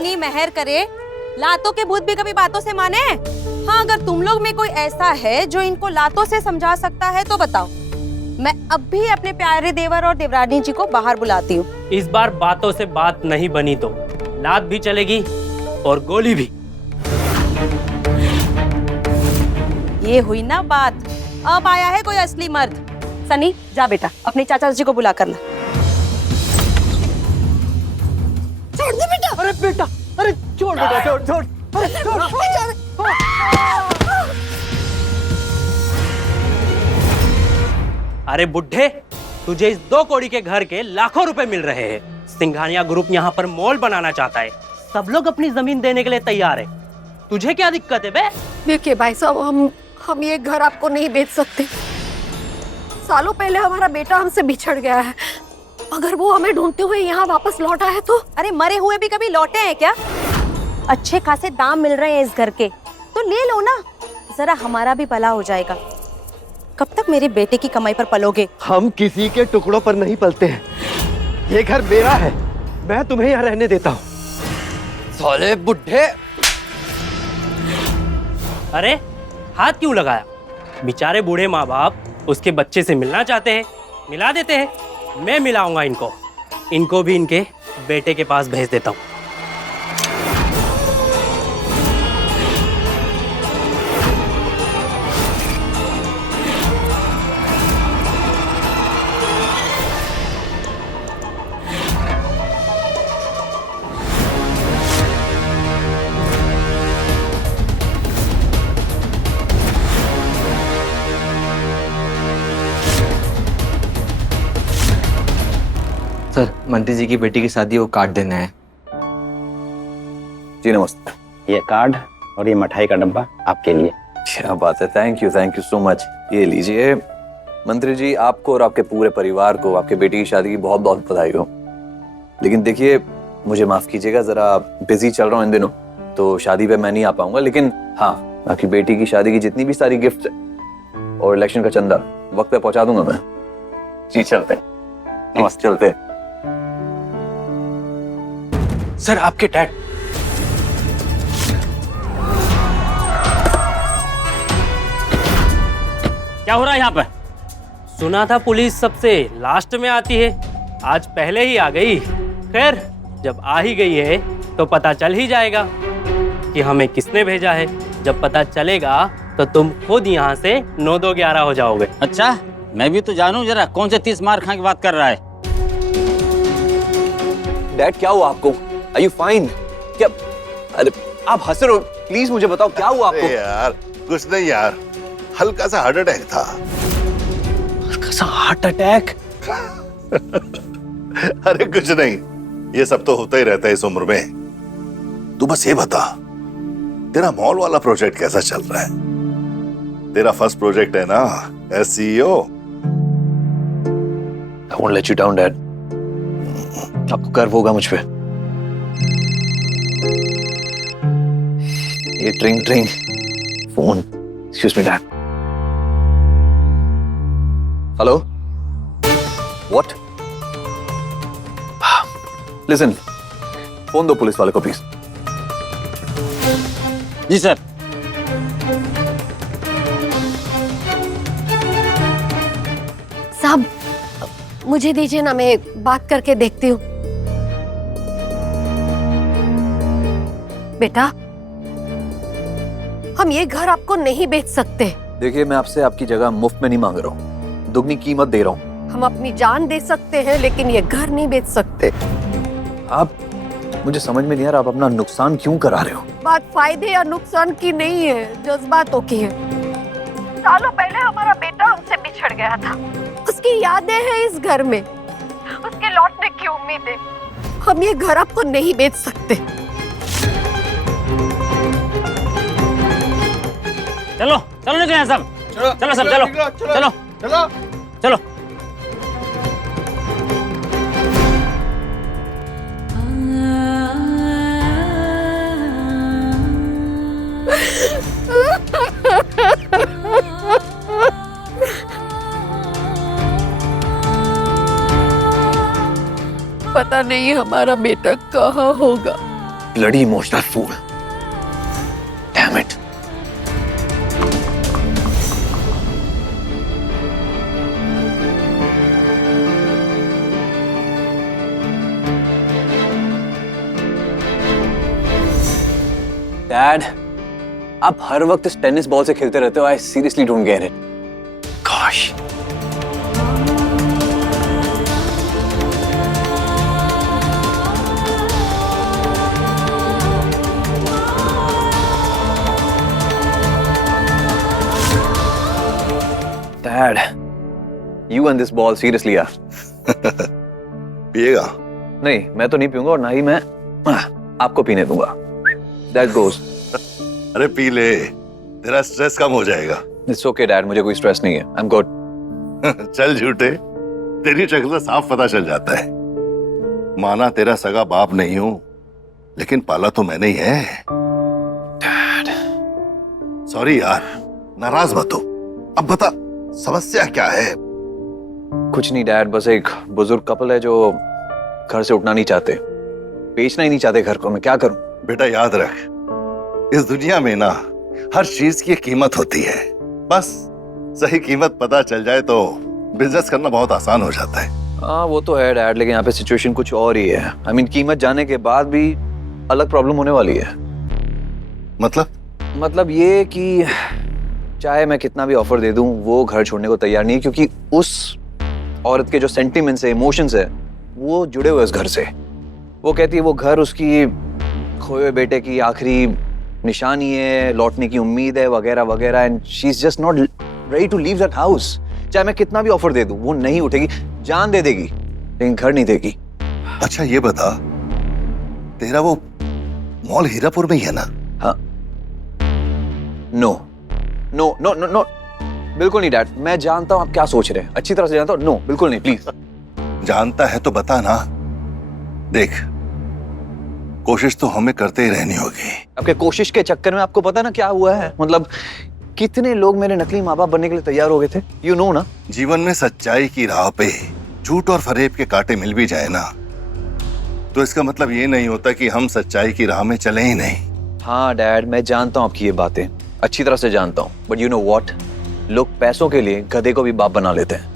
भवानी मेहर करे, लातों के भूत भी कभी बातों से माने? हाँ, अगर तुम लोग में कोई ऐसा है जो इनको लातों से समझा सकता है तो बताओ। मैं अब भी अपने प्यारे देवर और देवरानी जी को बाहर बुलाती हूँ। इस बार बातों से बात नहीं बनी तो लात भी चलेगी और गोली भी। ये हुई ना बात। अब आया है कोई असली मर्द। सनी, जा बेटा अपने चाचा जी को बुला कर ला। छोड़ दे बेटा। अरे बेटा, अरे छोड़ बेटा, छोड़ छोड़, अरे छोड़। अरे बुढ़े, तुझे इस 2 कौड़ी के घर के लाखों रुपए मिल रहे हैं। सिंघानिया ग्रुप यहाँ पर मॉल बनाना चाहता है। सब लोग अपनी जमीन देने के लिए तैयार है। तुझे क्या दिक्कत है बे? देखिए भाई साहब, हम ये घर आपको नहीं बेच सकते। सालों पहले हमारा बेटा हमसे बिछड़ गया है। अगर वो हमें ढूंढते हुए यहाँ वापस लौटा है तो? अरे मरे हुए भी कभी लौटे हैं क्या? अच्छे खासे दाम मिल रहे हैं इस घर के, तो ले लो ना, जरा हमारा भी भला हो जाएगा। कब तक मेरे बेटे की कमाई पर पलोगे? हम किसी के टुकड़ों पर नहीं पलते हैं। ये घर मेरा है, मैं तुम्हें यहाँ रहने देता हूँ। साले बुढ़े! अरे हाथ क्यों लगाया? बेचारे बूढ़े माँ बाप उसके बच्चे से मिलना चाहते हैं, मिला देते हैं। मैं मिलाऊंगा इनको भी इनके बेटे के पास भेज देता हूँ। सर, मंत्री जी की बेटी की शादी को कार्ड देना है। जी नमस्ते। ये कार्ड और ये मिठाई का डब्बा आपके लिए। क्या बात है, थैंक यू सो मच। ये लीजिए। मंत्री जी, आपको और आपके पूरे परिवार को आपके बेटी की शादी की बहुत बहुत बधाई हो। लेकिन देखिए, मुझे माफ कीजिएगा, जरा बिजी चल रहा हूँ इन दिनों, तो शादी पे मैं नहीं आ पाऊंगा। लेकिन हाँ, आपकी बेटी की शादी की जितनी भी सारी गिफ्ट और इलेक्शन का चंदा वक्त पे पहुंचा दूंगा मैं। जी चलते हैं। नमस्ते। चलते हैं। सर, आपके डैड। क्या हो रहा है यहाँ पर? सुना था पुलिस सबसे लास्ट में आती है, आज पहले ही आ गई। खैर, जब आ ही गई है तो पता चल ही जाएगा कि हमें किसने भेजा है। जब पता चलेगा तो तुम खुद यहाँ से 9-2-11 हो जाओगे। अच्छा, मैं भी तो जानूं जरा कौन से 30 मार खा की बात कर रहा है। डैड, क्या हुआ आपको? Are you fine? क्या? अरे आप हंस रहे हो, प्लीज मुझे बताओ क्या हुआ आपको? यार कुछ नहीं यार, हल्का सा हार्ट अटैक था। हल्का सा हार्ट अटैक? अरे कुछ नहीं, ये सब तो होता ही रहता है इस उम्र में। तू बस ये बता, तेरा मॉल वाला प्रोजेक्ट कैसा चल रहा है? तेरा फर्स्ट प्रोजेक्ट है ना as CEO। I won't let you down, Dad. आपको गर्व होगा मुझ पे। ये ट्रिंग phone. Excuse me dad. Hello, what? Listen, phone दो पुलिस वाले को प्लीज। Ji sir. साहब, मुझे दीजिए ना, मैं बात करके देखती हूँ। बेटा, हम ये घर आपको नहीं बेच सकते। देखिए, मैं आपसे आपकी जगह मुफ्त में नहीं मांग रहा हूँ, दुगनी कीमत दे रहा हूँ। हम अपनी जान दे सकते हैं लेकिन ये घर नहीं बेच सकते। आप, मुझे समझ में नहीं आ रहा, आप अपना नुकसान क्यों करा रहे हो? बात फायदे या नुकसान की नहीं है, जज्बातों की है। सालों पहले हमारा बेटा हमसे बिछड़ गया था, उसकी यादें हैं इस घर में, उसके लौटने की उम्मीद है। हम ये घर आपको नहीं बेच सकते। चलो चलो निकले यहाँ सब। चलो सब, चलो चलो चलो। पता नहीं हमारा बेटा कहाँ होगा, bloody emotional fool. Damn it. Dad, आप हर वक्त इस टेनिस बॉल से खेलते रहते हो. I seriously don't get it. Gosh. Dad, you and this ball seriously यार. पिएगा? नहीं, मैं तो नहीं पीऊंगा और ना ही मैं आपको पीने दूंगा. That goes. अरे पी ले, तेरा स्ट्रेस कम हो जाएगा. It's okay, Dad. मुझे कोई स्ट्रेस नहीं है. I'm good. चल झूठे, तेरी शक्ल से साफ पता चल जाता है. माना तेरा सगा बाप नहीं हूं, लेकिन पाला तो मैंने ही है. Dad. सॉरी यार, नाराज मत हो. अब बता, समस्या क्या है? कुछ नहीं डैड, बस एक बुजुर्ग कपल है जो घर से उठना नहीं चाहते, बेचना ही नहीं चाहते घर को. मैं क्या करूं? बेटा याद रख, इस दुनिया में ना हर चीज की एक कीमत होती है. बस सही कीमत पता चल जाए तो बिजनेस करना बहुत आसान हो जाता है. हाँ वो तो है डैड, लेकिन यहाँ पे सिचुएशन कुछ और ही है. आई मीन कीमत जाने के बाद भी अलग प्रॉब्लम होने वाली है. मतलब ये कि चाहे मैं कितना भी ऑफर दे दूं, वो घर छोड़ने को तैयार नहीं है, क्योंकि उस औरत के जो सेंटिमेंट्स है, इमोशंस है, वो जुड़े हुए उस घर से. वो कहती है वो घर उसकी खोए हुए बेटे की आखिरी निशानी है, लौटने की उम्मीद है, वगैरह वगैरह. And she is just not ready to leave that house. चाहे मैं कितना भी ऑफर दे दूं, वो नहीं उठेगी. जान दे देगी लेकिन घर नहीं देगी. अच्छा ये बता, तेरा वो मॉल हीरापुर में ही है ना? हाँ. No no no no no, बिल्कुल नहीं डैड. मैं जानता हूं आप क्या सोच रहे हैं, अच्छी तरह से जानता हूं. नो बिल्कुल नहीं, प्लीज. जानता है तो बता ना. देख, कोशिश तो हमें करते ही रहनी होगी. आपके कोशिश के चक्कर में आपको पता ना क्या हुआ है. मतलब कितने लोग मेरे नकली माँ बाप बनने के लिए तैयार हो गए थे. यू नो ना. जीवन में सच्चाई की राह पे झूठ और फरेब के कांटे मिल भी जाए ना, तो इसका मतलब ये नहीं होता कि हम सच्चाई की राह में चले ही नहीं. हाँ डैड, मैं जानता हूँ आपकी ये बातें, अच्छी तरह से जानता हूँ. बट यू नो व्हाट, लोग पैसों के लिए गधे को भी बाप बना लेते हैं.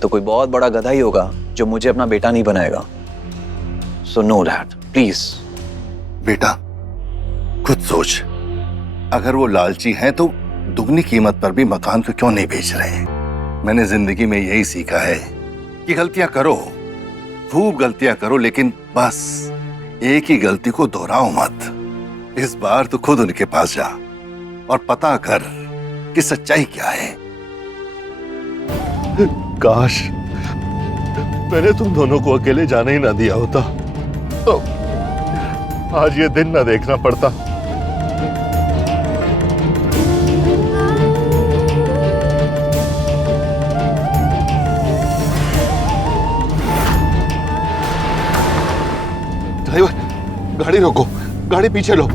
तो कोई बहुत बड़ा गधा ही होगा जो मुझे अपना बेटा नहीं बनाएगा. So no dad, please. बेटा खुद सोच, अगर वो लालची हैं तो दुगनी कीमत पर भी मकान को क्यों नहीं बेच रहे हैं? मैंने जिंदगी में यही सीखा है कि गलतियां करो, खूब गलतियां करो, लेकिन बस एक ही गलती को दोहराओ मत. इस बार तो खुद उनके पास जा और पता कर कि सच्चाई क्या है. काश मैंने तुम दोनों को अकेले जाने ही ना दिया होता, तो आज ये दिन ना देखना पड़ता. ड्राइवर, गाड़ी रोको, गाड़ी पीछे लो.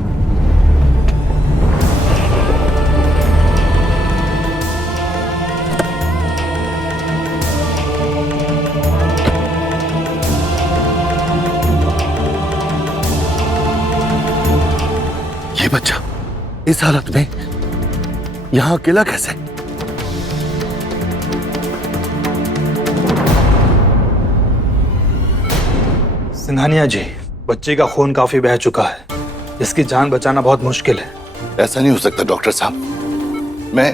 ये बच्चा इस हालत में यहां अकेला कैसे? सिंघानिया जी, बच्चे का खून काफी बह चुका है. इसकी जान बचाना बहुत मुश्किल है. ऐसा नहीं हो सकता डॉक्टर साहब. मैं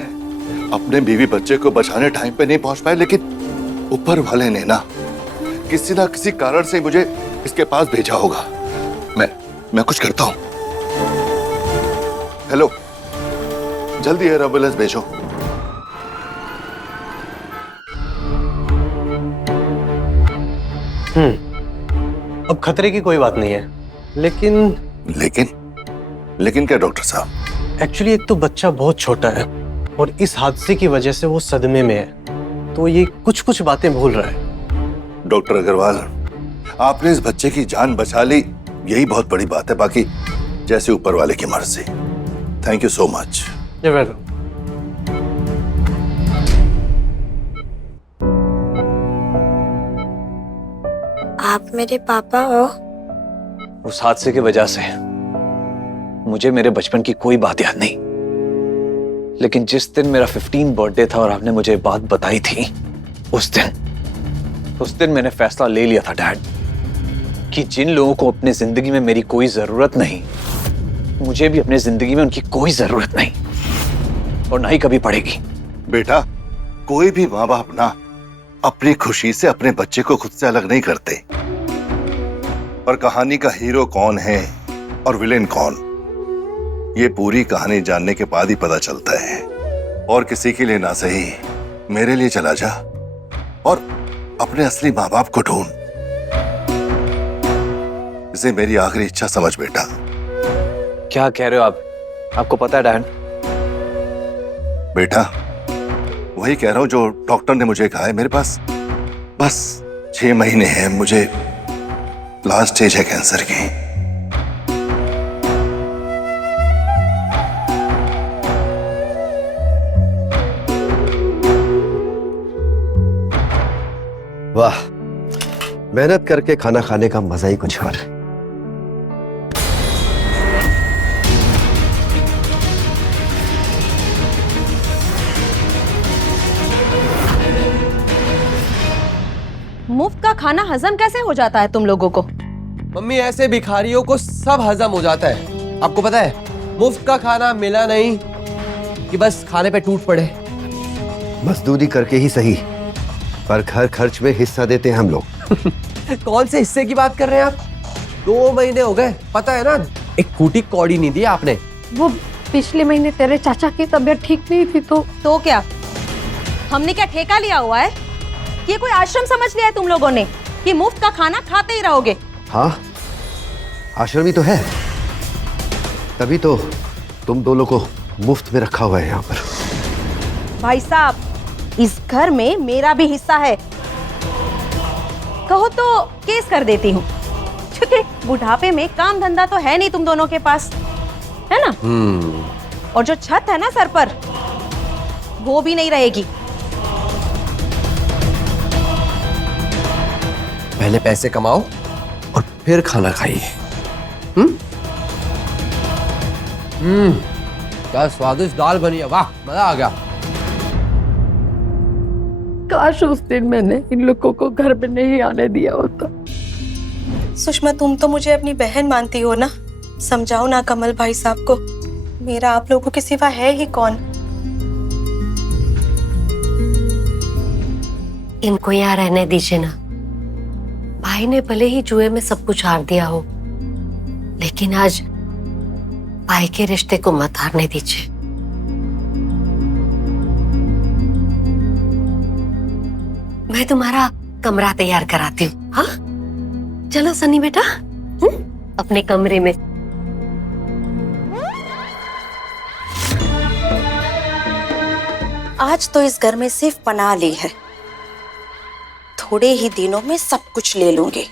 अपने बीवी बच्चे को बचाने टाइम पे नहीं पहुंच पाया, लेकिन ऊपर वाले ने ना किसी कारण से मुझे इसके पास भेजा होगा. मैं कुछ करता हूं. हेलो, जल्दी एयर एम्बुलेंस भेजो. अब खतरे की कोई बात नहीं है, लेकिन लेकिन क्या डॉक्टर साहब? एक्चुअली एक तो बच्चा बहुत छोटा है और इस हादसे की वजह से वो सदमे में है, तो ये कुछ बातें भूल रहा है. डॉक्टर अग्रवाल, आपने इस बच्चे की जान बचा ली, यही बहुत बड़ी बात है. बाकी जैसे ऊपर वाले की मर्जी. Thank you so much. आप मेरे पापा हो? उस हादसे की वजह से मुझे मेरे बचपन की कोई बात याद नहीं, लेकिन जिस दिन मेरा 15 बर्थडे था और आपने मुझे बात बताई थी, उस दिन मैंने फैसला ले लिया था डैड कि जिन लोगों को अपने जिंदगी में मेरी कोई जरूरत नहीं, मुझे भी अपनी जिंदगी में उनकी कोई जरूरत नहीं और ना ही कभी पड़ेगी। बेटा, कोई भी माँ बाप ना अपनी खुशी से अपने बच्चे को खुद से अलग नहीं करते, पर कहानी का हीरो कौन है और विलेन कौन, ये पूरी कहानी जानने के बाद ही पता चलता है। और किसी के लिए ना सही, मेरे लिए चला जा और अपने असली माँ बाप को ढूंढ। इसे मेरी आखिरी इच्छा समझ बेटा। क्या कह रहे हो आप? आपको पता है डैड? बेटा, वही कह रहा हूं जो डॉक्टर ने मुझे कहा है। मेरे पास बस 6 महीने हैं, मुझे लास्ट स्टेज है कैंसर की। वाह, मेहनत करके खाना खाने का मजा ही कुछ और है। मुफ्त का खाना हजम कैसे हो जाता है तुम लोगों को? मम्मी, ऐसे भिखारियों को सब हजम हो जाता है। आपको पता है, मुफ्त का खाना मिला नहीं कि बस खाने पे टूट पड़े। मजदूरी करके ही सही, पर घर खर्च में हिस्सा देते हैं हम लोग। कौन से हिस्से की बात कर रहे हैं आप? 2 महीने हो गए, पता है ना, एक फूटी कौड़ी नहीं दी आपने। वो पिछले महीने तेरे चाचा की तबीयत ठीक नहीं थी तो क्या हमने क्या ठेका लिया हुआ है? ये कोई आश्रम समझ लिया है तुम लोगों ने कि मुफ्त का खाना खाते ही रहोगे? हाँ, आश्रम ही तो है, तभी तो तुम दोनों को मुफ्त में रखा हुआ है यहाँ पर। भाई साहब, इस घर में मेरा भी हिस्सा है। कहो तो केस कर देती हूँ, क्योंकि बुढ़ापे में काम धंधा तो है नहीं तुम दोनों के पास, है ना? और जो छत है ना सर पर, वो भी नहीं रहेगी। पहले पैसे कमाओ और फिर खाना खाइए। क्या स्वादिष्ट दाल बनी है, वाह, मजा आ गया। काश उस दिन मैंने इन लोगों को घर में नहीं आने दिया होता। सुषमा, तुम तो मुझे अपनी बहन मानती हो ना, समझाओ ना कमल भाई साहब को, मेरा आप लोगों के सिवा है ही कौन? इनको यहाँ रहने दीजिए ना। भाई ने भले ही जुए में सब कुछ हार दिया हो, लेकिन आज भाई के रिश्ते को मत हारने दीजिए। मैं तुम्हारा कमरा तैयार कराती हूँ। हाँ, चलो सनी बेटा, अपने कमरे में। आज तो इस घर में सिर्फ पनाह ली है, थोड़े ही दिनों में सब कुछ ले लूंगी।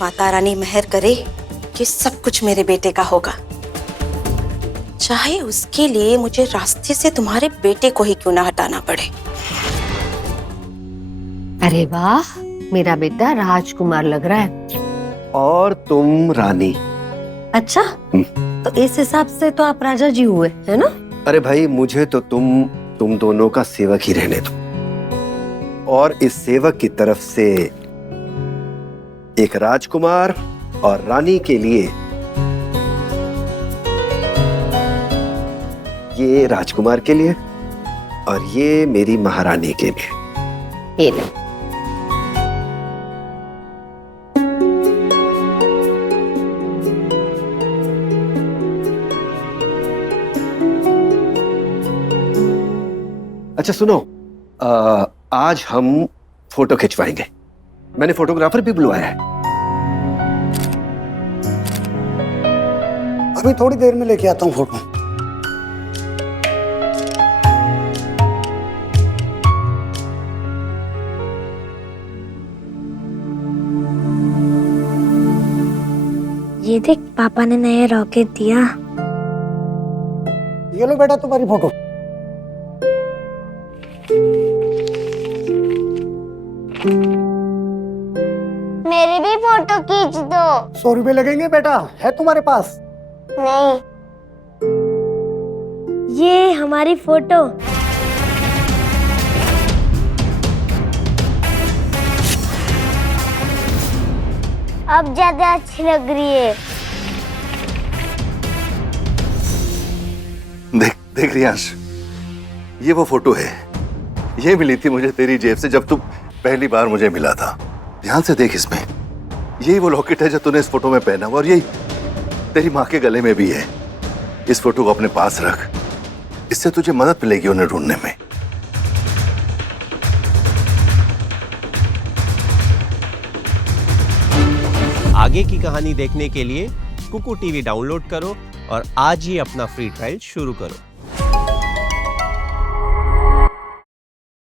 माता रानी मेहर करे कि सब कुछ मेरे बेटे का होगा, चाहे उसके लिए मुझे रास्ते से तुम्हारे बेटे को ही क्यों ना हटाना पड़े। अरे वाह, मेरा बेटा राजकुमार लग रहा है। और तुम रानी। अच्छा, तो इस हिसाब से तो आप राजा जी हुए, है ना? अरे भाई, मुझे तो तुम दोनों का सेवक ही रहने दो, और इस सेवक की तरफ से एक राजकुमार और रानी के लिए ये राजकुमार के लिए और ये मेरी महारानी के लिए। ये ले। अच्छा सुनो, आज हम फोटो खिंचवाएंगे। मैंने फोटोग्राफर भी बुलवाया है। अभी थोड़ी देर में लेके आता हूँ फोटो। ये देख, पापा ने नया रॉकेट दिया। ये लो बेटा तुम्हारी फोटो। मेरी भी फोटो खींच दो। 100 रुपए लगेंगे बेटा, है तुम्हारे पास? नहीं, ये हमारी फोटो। अब ज्यादा अच्छी लग रही है। देख देख रियांश, ये वो फोटो है। ये मिली थी मुझे तेरी जेब से जब तू पहली बार मुझे मिला था। ध्यान से देख इसमें, यही वो लॉकेट है जो तूने इस फोटो में पहना हुआ और यही तेरी माँ के गले में भी है। इस फोटो को अपने पास रख, इससे तुझे मदद मिलेगी उन्हें ढूंढने में। आगे की कहानी देखने के लिए कुकू टीवी डाउनलोड करो और आज ही अपना फ्री ट्रायल शुरू करो।